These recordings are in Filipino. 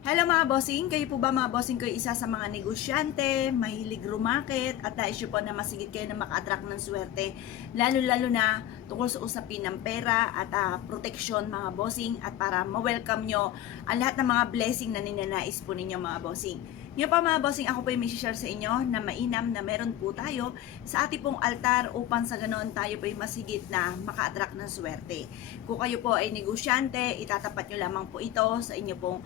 Hello mga bossing, kayo po ba mga bossing ko isa sa mga negosyante, mahilig rumakit at nais nyo po na masigit kayo na maka-attract ng swerte, lalo-lalo na tungkol sa usapin ng pera at proteksyon mga bossing at para ma-welcome nyo ang lahat ng mga blessing na ninanais po ninyo mga bossing. Ngayon pa mga bossing, ako po yung may share sa inyo na mainam na meron po tayo sa ating pong altar upang sa ganoon tayo po yung masigit na maka-attract ng swerte. Kung kayo po ay negosyante, itatapat nyo lamang po ito sa inyo pong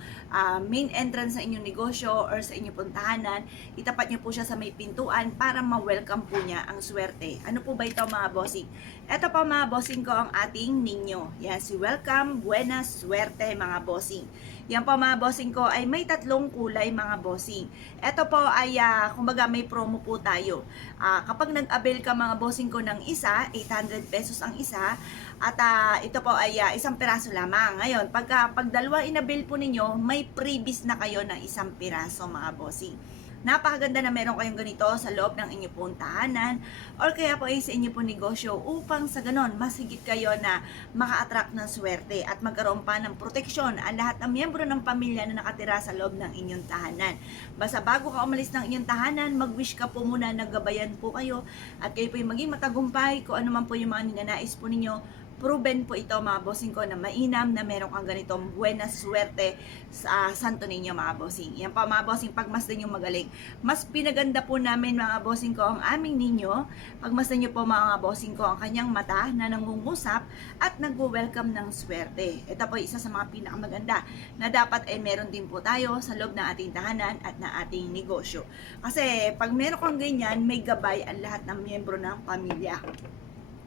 main entrance sa inyong negosyo or sa inyong pong tahanan. Itapat nyo po siya sa may pintuan para ma-welcome po niya ang swerte. Ano po ba ito mga bossing? Ito po mga bossing ko ang ating ninyo. Yan, si welcome, buena suerte mga bossing. Yan po mga bossing ko ay may tatlong kulay mga bossing. Ito po ay kumbaga may promo po tayo. Kapag nag-avail ka mga bossing ko ng isa, 800 pesos ang isa at ito po ay isang piraso lamang. Ngayon, pag dalawa in-avail po ninyo, may freebies na kayo ng isang piraso mga bossing. Napakaganda na meron kayong ganito sa loob ng inyong pong tahanan or kaya po ay sa inyong pong negosyo upang sa ganon masigit kayo na maka-attract ng swerte at magkaroon pa ng proteksyon ang lahat ng miyembro ng pamilya na nakatira sa loob ng inyong tahanan. Basta bago ka umalis ng inyong tahanan, mag-wish ka po muna na gabayan po kayo at kayo po yung maging matagumpay kung ano man po yung mga ninanais po ninyo. Proven po ito mga bossing ko na mainam na meron kang ganitong buena swerte sa santo ninyo mga bossing. Yan pa mga bossing, pagmasdan yung magaling. Mas pinaganda po namin mga bossing ko ang aming ninyo. Pagmasdan nyo po mga bossing ko ang kanyang mata na nangungusap at nagwo-welcome ng swerte. Ito po isa sa mga pinakamaganda na dapat ay meron din po tayo sa loob ng ating tahanan at na ating negosyo. Kasi pag meron kang ganyan, may gabay ang lahat ng miyembro ng pamilya.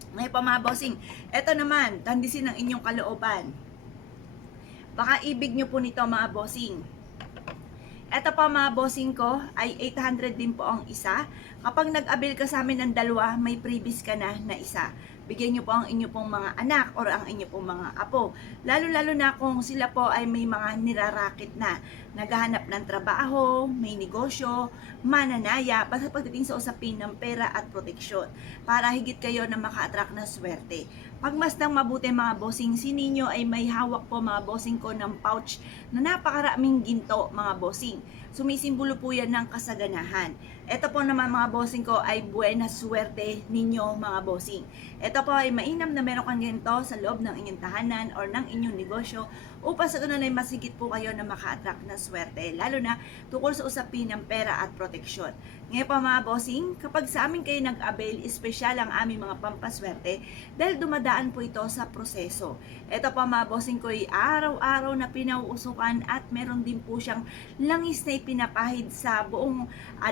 Ngayon pa mga bossing, eto naman, tandisin ang inyong kalooban. Baka ibig nyo po nito mga bossing. Eto pa mga bossing ko, ay 800 din po ang isa. Kapag nag-avail ka sa amin ng dalawa, may freebies ka na isa. Bigyan nyo po ang inyo pong mga anak or ang inyo pong mga apo. Lalo-lalo na kung sila po ay may mga nirarakit na. Naghahanap ng trabaho, may negosyo, mananaya, basta pagdating sa usapin ng pera at proteksyon. Para higit kayo na maka-attract na swerte. Pagmasdang mabuti mga bossing, si Ninyo ay may hawak po mga bossing ko ng pouch na napakaraming ginto mga bossing. Sumisimbolo po yan ng kasaganahan. Ito po naman mga bossing ko ay buena suerte ninyo mga bossing. Ito po ay mainam na meron kang ganito sa loob ng inyong tahanan or ng inyong negosyo upang sa ganun ay masigit po kayo na maka-attract ng swerte. Lalo na tungkol sa usapin ng pera at proteksyon. Ngayon pa mga bossing, kapag sa amin kayo nag-avail, espesyal ang aming mga pampaswerte dahil dumadaan po ito sa proseso. Ito pa mga bossing ko ay araw-araw na pinauusukan at meron din po siyang langis na pinapahid sa buong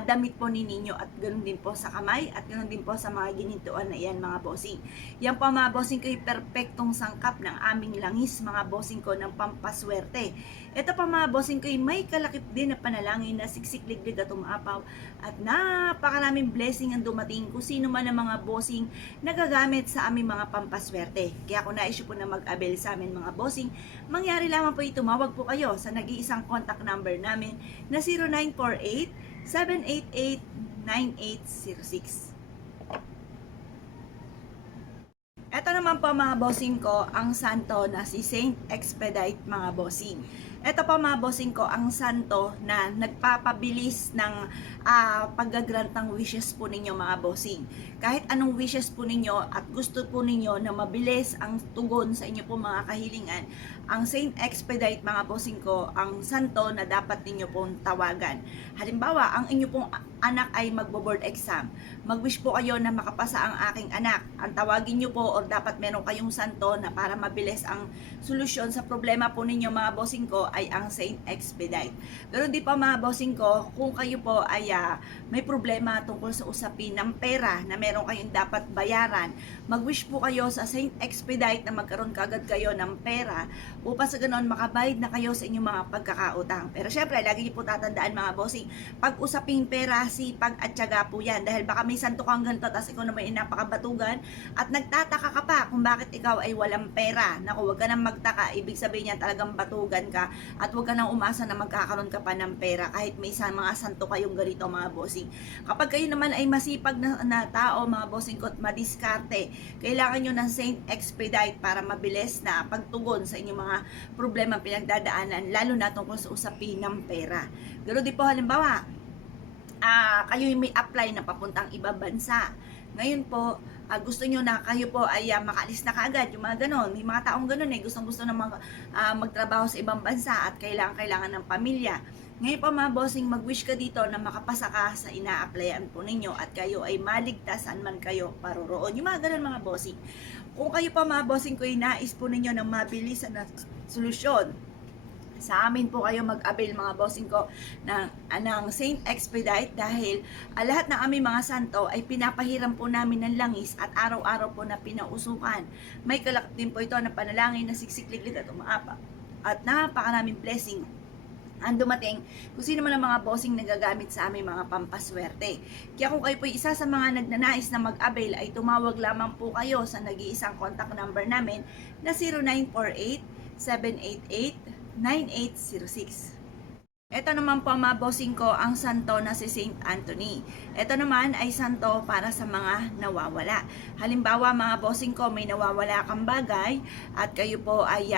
damit po ni Ninyo at ganoon din po sa kamay at ganoon din po sa mga ginintuan na iyan mga bossing. Yan po mga bossing ko ay perpektong sangkap ng aming langis mga bossing ko ng pampaswerte. Ito pa mga bossing ko ay may kalakip din na panalangin na siksik-liglig at umapaw at napakaraming blessing ang dumating kung sino man ang mga bossing nagagamit sa aming mga pampaswerte. Kaya kung nais po na mag-avail sa amin mga bossing, mangyari lamang po tumawag po kayo sa nag-iisang contact number namin na 0948-788-9806. Ito naman po mga bossing ko, ang santo na si Saint Expedite mga bossing. Ito po mga bossing ko, ang santo na nagpapabilis ng paggagrant ng wishes po ninyo mga bossing. Kahit anong wishes po ninyo at gusto po ninyo na mabilis ang tugon sa inyo po mga kahilingan, ang Saint Expedite mga bossing ko, ang santo na dapat ninyo pong tawagan. Halimbawa, ang inyo pong anak ay magbo-board exam. Mag-wish po kayo na makapasa ang aking anak. Ang tawagin nyo po or dapat meron kayong santo na para mabilis ang solusyon sa problema po ninyo mga bossing ko ay ang Saint Expedite. Pero di pa mga bossing ko, kung kayo po ay may problema tungkol sa usapin ng pera na meron kayong dapat bayaran, mag-wish po kayo sa Saint Expedite na magkaroon kagad kayo ng pera upang sa ganoon makabayad na kayo sa inyong mga pagkakautang. Pero syempre, lagi niyo po tatandaan mga bossing, pag usaping pera, sipag at tiyaga po yan. Dahil baka may santo kang ganito, tapos ikaw naman ay napakabatugan at nagtataka ka pa kung bakit ikaw ay walang pera. Naku, huwag ka nang magtaka. Ibig sabihin niya talagang batugan ka at huwag ka nang umasa na magkakaroon ka pa ng pera kahit may mga santo kayong ganito mga bossing. Kapag kayo naman ay masipag na tao mga bossing ko at madiskarte, kailangan nyo ng Saint Expedite para mabilis na pagtugon sa inyong mga problema pinagdadaanan, lalo na tungkol sa usapin ng pera. Ganoon din po halimbawa, kayo may apply na papuntang ibang bansa. Ngayon po, gusto nyo na kayo po ay makaalis na kaagad, yung mga ganon. May mga taong ganon gustong-gusto na magtrabaho sa ibang bansa at kailangan ng pamilya. Ngayon po mga bossing, mag-wish ka dito na makapasa ka sa ina-applyan po ninyo at kayo ay maligtas saan man kayo paroroon. Yung mga ganon mga bossing. Kung kayo pa mga bossing ko ay nais po ninyo ng mabilis na solusyon, sa amin po kayo mag-avail mga bossing ko ng Saint Expedite dahil lahat ng aming mga santo ay pinapahiram po namin ng langis at araw-araw po na pinausukan. May kalakip din po ito na panalangin na siksikliglig at umaapa. At napakaraming blessing ang dumating kung sino man ang mga bossing nagagamit sa aming mga pampaswerte. Kaya kung kayo po isa sa mga nagnanais na mag-avail ay tumawag lamang po kayo sa nag-iisang contact number namin na 0948-788-9806. Ito naman po mga bossing ko ang santo na si Saint Anthony. Ito naman ay santo para sa mga nawawala. Halimbawa mga bossing ko, may nawawala kang bagay at kayo po ay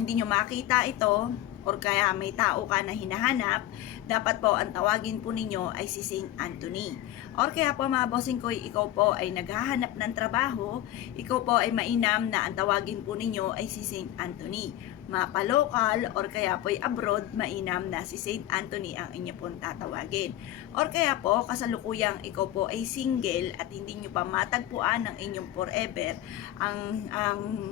hindi nyo makita ito or kaya may tao ka na hinahanap, dapat po ang tawagin po ninyo ay si Saint Anthony. Or kaya po mga bossing ko, ikaw po ay naghahanap ng trabaho, ikaw po ay mainam na ang tawagin po ninyo ay si Saint Anthony. Mapa-local or kaya po ay abroad, mainam na si Saint Anthony ang inyo pong tatawagin. Or kaya po, kasalukuyang ikaw po ay single at hindi nyo pa matagpuan ng inyong forever, ang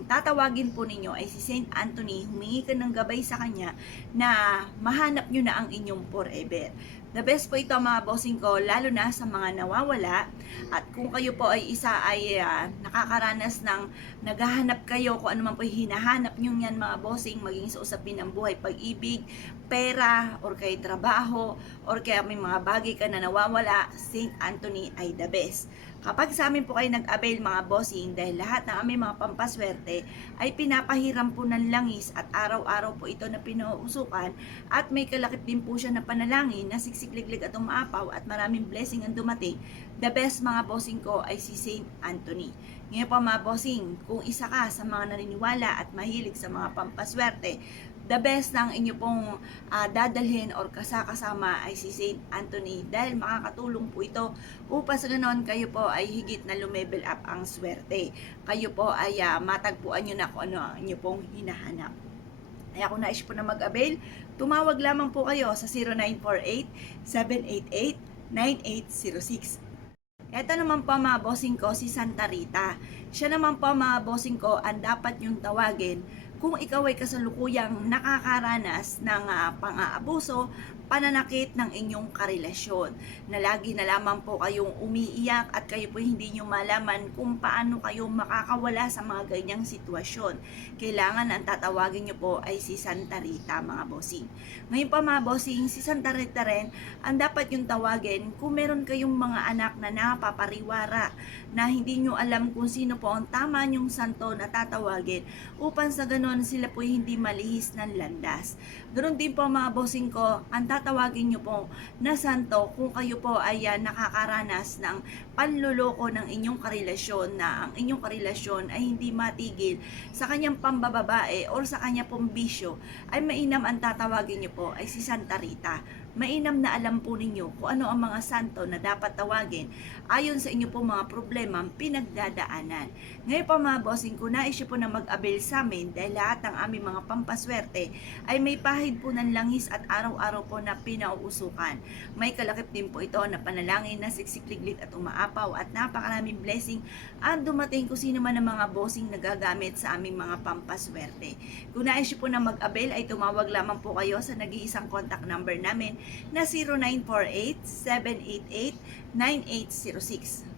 tatawagin po ninyo ay si Saint Anthony, humingi ka ng gabay sa kanya na mahanap nyo na ang inyong forever. The best po ito mga bossing ko, lalo na sa mga nawawala. At kung kayo po ay isa ay nakakaranas ng naghahanap kayo, kung ano man po hinahanap nyo yan mga bossing, maging sa usapin ng buhay, pag-ibig, pera, or kay trabaho, or kaya may mga bagay ka na nawawala, Saint Anthony ay the best. Kapag sa amin po kayo nag-avail mga bossing, dahil lahat ng aming mga pampaswerte ay pinapahiram po ng langis at araw-araw po ito na pinuusukan at may kalakip din po siya na panalangin na siksikliglig at umaapaw at maraming blessing ang dumating, the best mga bossing ko ay si Saint Anthony. Ngayon po mga bossing, kung isa ka sa mga naniniwala at mahilig sa mga pampaswerte, the best na ang inyo pong dadalhin or kasama ay si Saint Anthony dahil makakatulong po ito upang sa ganon kayo po ay higit na lumevel up ang swerte. Kayo po ay matagpuan nyo na kung ano ang inyo pong hinahanap. Kaya kung nais po na mag-avail, tumawag lamang po kayo sa 0948-788-9806. Ito naman po mga bossing ko, si Santa Rita. Siya naman po mga bossing ko, ang dapat yung tawagin kung ikaw ay kasalukuyang nakakaranas ng pang-aabuso, pananakit ng inyong karelasyon, na lagi na lamang po kayong umiiyak at kayo po hindi nyo malaman kung paano kayo makakawala sa mga ganyang sitwasyon. Kailangan ang tatawagin nyo po ay si Santa Rita mga bossing. Ngayon pa mga bossing, si Santa Rita rin ang dapat yung tawagin kung meron kayong mga anak na napapariwara na hindi nyo alam kung sino po ang tama nyong santo na tatawagin upang sa ganon sila po hindi malihis ng landas. Ganoon din po mga bossing ko, ang tatawagin nyo po na santo kung kayo po ay nakakaranas ng panluloko ng inyong karelasyon, na ang inyong karelasyon ay hindi matigil sa kanyang pambababae or sa kanya pong bisyo, ay mainam ang tatawagin nyo po ay si Santa Rita. Mainam na alam po ninyo kung ano ang mga santo na dapat tawagin ayon sa inyo po mga problema pinagdadaanan. Ngayon po mga bossing, kung nais po na mag-avail sa amin dahil lahat ng aming mga pampaswerte ay may pahid po ng langis at araw-araw po na pinauusukan. May kalakip din po ito na panalangin na siksikliglig at umaapaw at napakaraming blessing ang dumating kung sino man ang mga bossing nagagamit sa aming mga pampaswerte. Kung nais po na mag-avail ay tumawag lamang po kayo sa nag-iisang contact number namin na 0948-788-9806.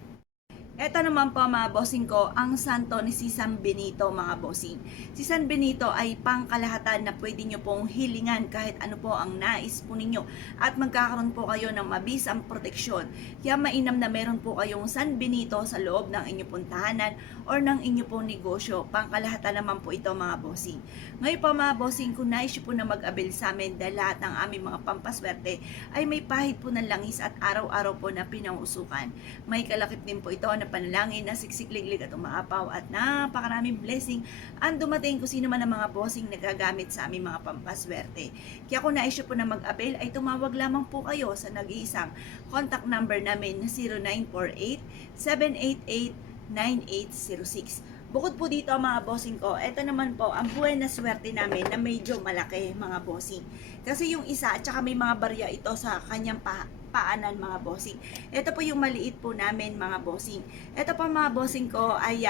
Ito naman po mga bossing ko, ang santo ni si San Benito mga bossing. Si San Benito ay pangkalahatan na pwede nyo pong hilingan kahit ano po ang nais po ninyo at magkakaroon po kayo ng mabisang proteksyon. Kaya mainam na meron po kayong San Benito sa loob ng inyong pong tahanan or ng inyong pong negosyo. Pangkalahatan naman po ito mga bossing. Ngayon po mga bossing, kung nais nyo po na mag-avail sa amin dahil lahat ng aming mga pampaswerte ay may pahid po ng langis at araw-araw po na pinangusukan. May kalakip din po ito na panalangin na siksik-liglig at umaapaw at napakaraming blessing ang dumating kung sino man ang mga bossing nagagamit sa aming mga pampaswerte. Kaya kung nais nyo po na mag-avail ay tumawag lamang po kayo sa nag-iisang contact number namin na 0948-788-9806. Bukod po dito mga bossing ko, ito naman po ang buhay na swerte namin na medyo malaki mga bossing. Kasi yung isa, at saka may mga barya ito sa kanyang paanan mga bossing. Ito po yung maliit po namin mga bossing. Ito po mga bossing ko ay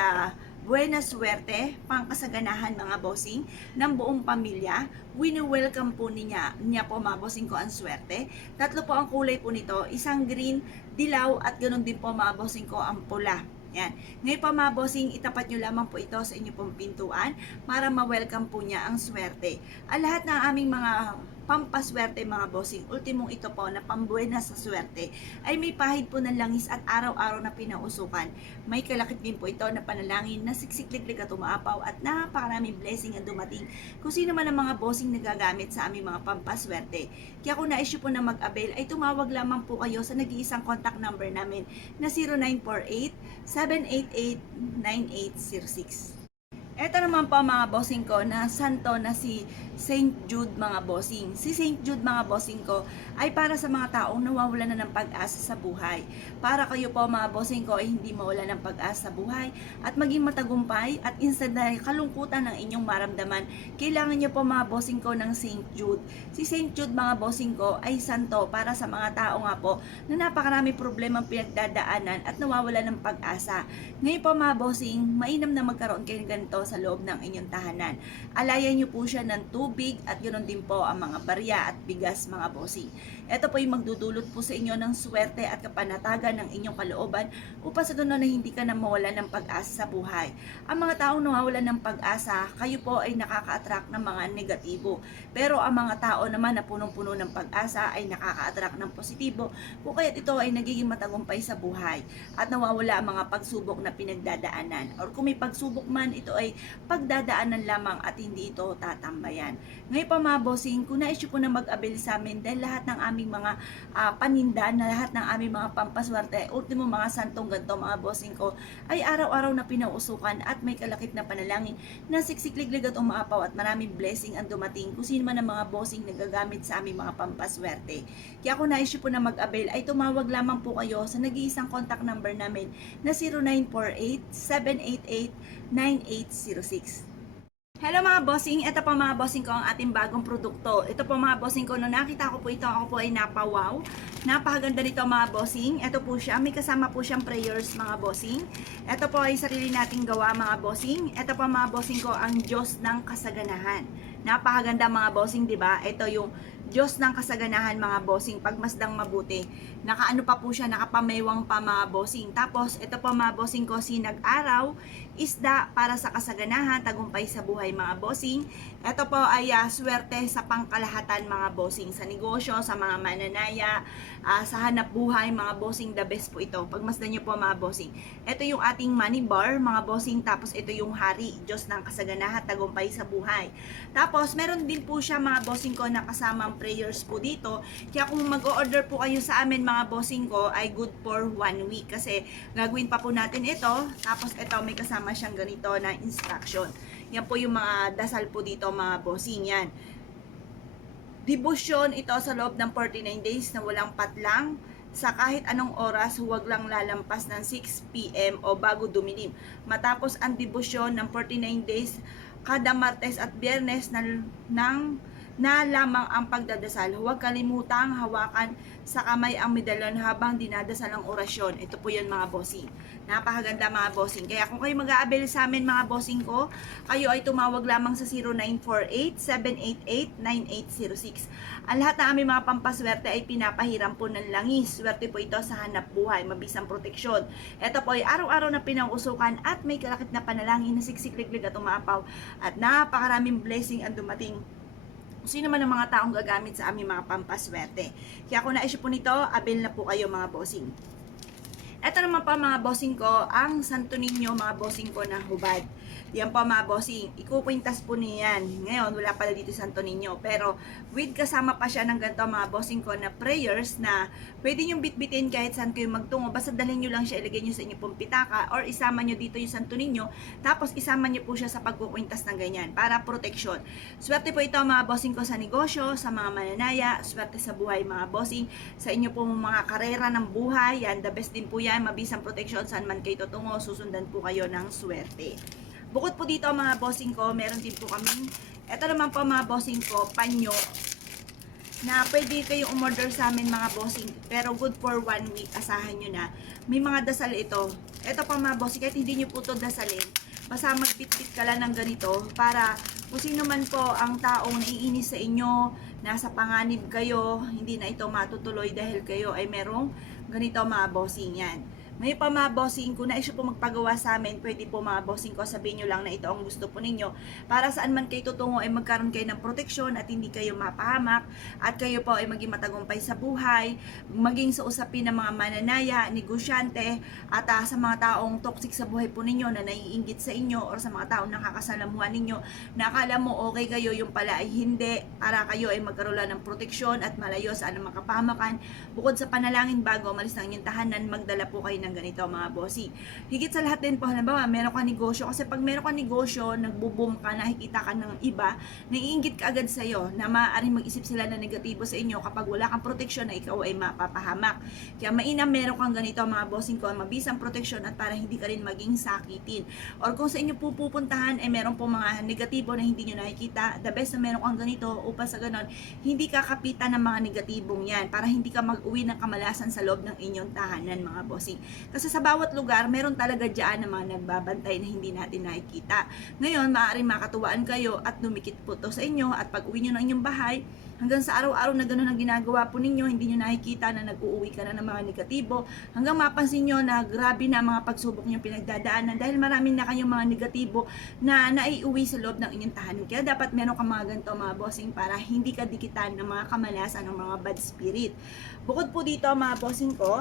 buena swerte, pangkasaganahan mga bossing ng buong pamilya. Wini-welcome po niya po mga bossing ko ang swerte. Tatlo po ang kulay po nito, isang green, dilaw at ganoon din po mga bossing ko ang pula. Yan. Ngayon po mga bossing, itapat nyo lamang po ito sa inyo pong pintuan para ma-welcome po niya ang swerte. Ang lahat ng aming mga pampaswerte mga bossing, ultimong ito po na pambuena sa swerte, ay may pahid po ng langis at araw-araw na pinausukan. May kalakip din po ito na panalangin na siksik-liglig at umaapaw at napakaraming blessing ang dumating kung sino man ang mga bossing nagagamit sa aming mga pampaswerte. Kaya kung nais nyo po na mag-avail ay tumawag lamang po kayo sa nag-iisang contact number namin na 0948-788-9806. Ito naman po mga bossing ko na santo na si Saint Jude mga bossing. Si Saint Jude mga bossing ko ay para sa mga taong nawawalan na ng pag-asa sa buhay. Para kayo po mga bossing ko ay hindi mawalan ng pag-asa sa buhay at maging matagumpay at instead na kalungkutan ng inyong maramdaman, kailangan nyo po mga bossing ko ng Saint Jude. Si Saint Jude mga bossing ko ay santo para sa mga tao nga po na napakarami problemang pinagdadaanan at nawawalan ng pag-asa. Ngayon po mga bossing, mainam na magkaroon kayo ganito sa loob ng inyong tahanan. Alayan nyo po siya ng tubig at ganoon din po ang mga barya at bigas mga bossing. Ito po yung magdudulot po sa inyo ng swerte at kapanatagan ng inyong kalooban upang sa ganoon na hindi ka na mawalan ng pag-asa sa buhay. Ang mga taong nawawalan ng pag-asa, kayo po ay nakaka-attract ng mga negatibo. Pero ang mga tao naman na punong-puno ng pag-asa ay nakaka-attract ng positibo kung kaya't ito ay nagiging matagumpay sa buhay at nawawala ang mga pagsubok na pinagdadaanan. Or kung may pagsubok man, ito ay pagdadaanan lamang at hindi ito tatambayan. Ngayon pa mga bossing, kung nais nyo po na mag-avail sa amin dahil lahat ng aming mga paninda, na lahat ng aming mga pampaswerte, ultimo mga santong ganito mga bossing ko, ay araw-araw na pinausukan at may kalakip na panalangin na siksik-liglig at umaapaw at maraming blessing ang dumating kung sino man ang mga bossing nagagamit sa aming mga pampaswerte. Kaya kung nais nyo po na mag-avail, ay tumawag lamang po kayo sa nag-iisang contact number namin na 0948-788-9806. Hello mga bossing, ito po mga bossing ko ang ating bagong produkto. Ito po mga bossing ko, nung nakita ko po ito, ako po ay napawaw. Napakaganda nito mga bossing. Ito po siya, may kasama po siyang prayers mga bossing. Ito po ay sarili nating gawa mga bossing. Ito po mga bossing ko, ang Diyos ng Kasaganahan. Napakaganda mga bossing, di ba? Ito yung Diyos ng Kasaganahan mga bossing, pagmasdang mabuti. Nakaano pa po siya, nakapamewang pa mga bossing. Tapos ito po mga bossing ko, sinag-araw, isda para sa kasaganahan, tagumpay sa buhay mga bossing. Ito po ay swerte sa pangkalahatan mga bossing, sa negosyo, sa mga mananaya, sa hanap buhay mga bossing, the best po ito. Pagmasdan nyo po mga bossing. Ito yung ating money bar mga bossing, tapos ito yung hari, Diyos ng Kasaganahan, tagumpay sa buhay. Tapos meron din po siya mga bossing ko na kasamang prayers po dito. Kaya kung mag-order po kayo sa amin mga bossing ko, ay good for 1 week kasi gagawin pa po natin ito. Tapos ito may kasama siyang ganito na instruction. Yan po yung mga dasal po dito mga bossing yan. Debosyon ito sa loob ng 49 days na walang patlang. Sa kahit anong oras, huwag lang lalampas ng 6 PM o bago dumilim. Matapos ang debosyon ng 49 days, kada Martes at Biyernes na lamang ang pagdadasal. Huwag kalimutang hawakan sa kamay ang medalyon habang dinadasal ang orasyon. Ito po yun mga bossing. Napakaganda mga bossing. Kaya kung kayo mag-aabel sa amin mga bossing ko, kayo ay tumawag lamang sa 0948-788-9806. Ang lahat ng aming mga pampaswerte ay pinapahiram po ng langis. Swerte po ito sa hanap buhay, mabisang proteksyon. Ito po ay araw-araw na pinangusukan at may kalakit na panalangin na siksik-liglig at umaapaw. At napakaraming blessing ang dumating kung sino man ang mga taong gagamit sa aming mga pampaswerte. Kaya kung naisip po nito, abil na po kayo mga bossing. Ito naman po mga bossing ko, ang Santo Niño mga bossing ko na hubad. Yan po mga bossing, ikukwintas po niyan. Ngayon, wala pala dito Santo Niño. Pero with kasama pa siya ng ganito mga bossing ko na prayers na pwede nyo bitbitin kahit saan kayo magtungo. Basta dalhin nyo lang siya, ilagay nyo sa inyo pong pitaka or isama nyo dito yung Santo Niño. Tapos isama nyo po siya sa pagkukwintas ng ganyan para protection. Swerte po ito mga bossing ko sa negosyo, sa mga mananaya, swerte sa buhay mga bossing, sa inyo po mga karera ng buhay. Yan, the best din po yan, mabisang protection saan man kayo tutungo, susundan po kayo ng swerte. Bukod po dito mga bossing ko, meron din po kaming, eto naman po mga bossing ko, panyo, na pwede kayong umorder sa amin mga bossing, pero good for 1 week, asahan nyo na. May mga dasal ito. Eto pa mga bossing, kahit hindi nyo po ito dasalin, basta magbitbit ka lang ng ganito, para kung sino man po ang taong naiinis sa inyo, nasa panganib kayo, hindi na ito matutuloy dahil kayo ay merong ganito mga bossing yan. May pa mga bossing, kung naisyo po magpagawa sa amin, pwede po mga bossing ko, sabihin nyo lang na ito ang gusto po ninyo. Para saan man kayo tutungo ay magkaroon kayo ng proteksyon at hindi kayo mapahamak at kayo po ay maging matagumpay sa buhay, maging sa usapin ng mga mananaya, negosyante at sa mga taong toxic sa buhay po ninyo na naiinggit sa inyo or sa mga taong nakakasalamuhan ninyo na akala mo okay kayo, yung pala ay hindi, para kayo ay magkaroon ng proteksyon at malayo sa anong makapahamakan. Bukod sa panalangin bago umalis ng inyong tahanan, magdala po kayo ng ganito mga bossing. Higit sa lahat din po, halimbawa, meron ka negosyo, kasi pag meron ka negosyo, nagbo-boom ka, nakikita ka ng iba, naiinggit ka agad sa'yo, na maaaring mag-isip sila na negatibo sa inyo kapag wala kang proteksyon na ikaw ay mapapahamak. Kaya mainam meron kang ganito mga bossing ko, mabisang proteksyon at para hindi ka rin maging sakitin. Or kung sa inyo po pupuntahan, ay meron po mga negatibo na hindi nyo nakikita, the best na meron kang ganito upang sa ganon, hindi ka kapitan ng mga negatibong yan, para hindi ka mag-uwi ng kamalasan sa loob ng inyong tahanan mga bossing. Kasi sa bawat lugar, meron talaga dyan na mga nagbabantay na hindi natin nakikita. Ngayon, maaaring makatuwaan kayo at lumikit po to sa inyo at pag uwi nyo ng inyong bahay, hanggang sa araw-araw na gano'n ang ginagawa po ninyo, hindi nyo nakikita na nag-uuwi ka na ng mga negatibo, hanggang mapansin nyo na grabe na mga pagsubok nyo pinagdadaanan dahil maraming na kayong mga negatibo na naiuwi sa loob ng inyong tahanan. Kaya dapat meron ka mga ganito mga bossing para hindi ka dikitan ng mga kamalasan ng mga bad spirit. Bukod po dito mga bossing ko,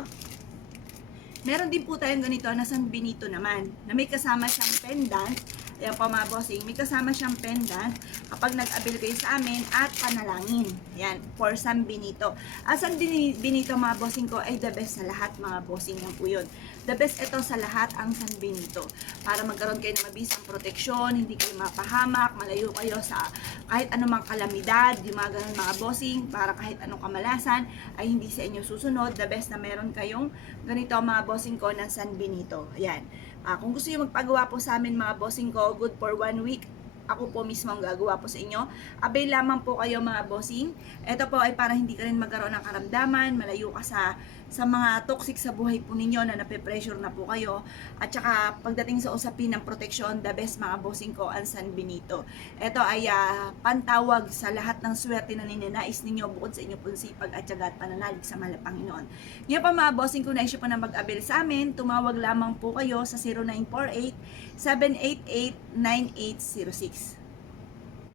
meron din po tayong ganito na San Benito naman, na may kasama siyang pendant. Ayan po mga bossing, may kasama siyang pendant kapag nag-abil kayo sa amin at panalangin. Ayan, for San Benito. San Benito mga bossing ko ay the best sa lahat mga bossing lang po yun. The best ito sa lahat ang San Benito. Para magkaroon kayo ng mabisang proteksyon, hindi kayo mapahamak, malayo kayo sa kahit anumang kalamidad, yung mga ganun mga bossing, para kahit anong kamalasan ay hindi sa inyo susunod. The best na meron kayong ganito mga bossing ko ng San Benito. Ayan. Kung gusto nyo magpagawa po sa amin mga bossing ko, good for 1 week, ako po mismo ang gagawa po sa inyo. Avail lamang po kayo mga bossing. Ito po ay para hindi ka rin magkaroon ng karamdaman, malayo ka sa mga toxic sa buhay po ninyo na nape-pressure na po kayo. At saka pagdating sa usapin ng proteksyon, the best mga bossing ko ang San Benito. Ito ay pantawag sa lahat ng swerte na ninanais ninyo bukod sa inyo pong sipag at syaga at pananalig sa mahal na Panginoon. Ngayon pa mga bossing ko, na-issue po na mag-avail sa amin, tumawag lamang po kayo sa 0948-788-9806.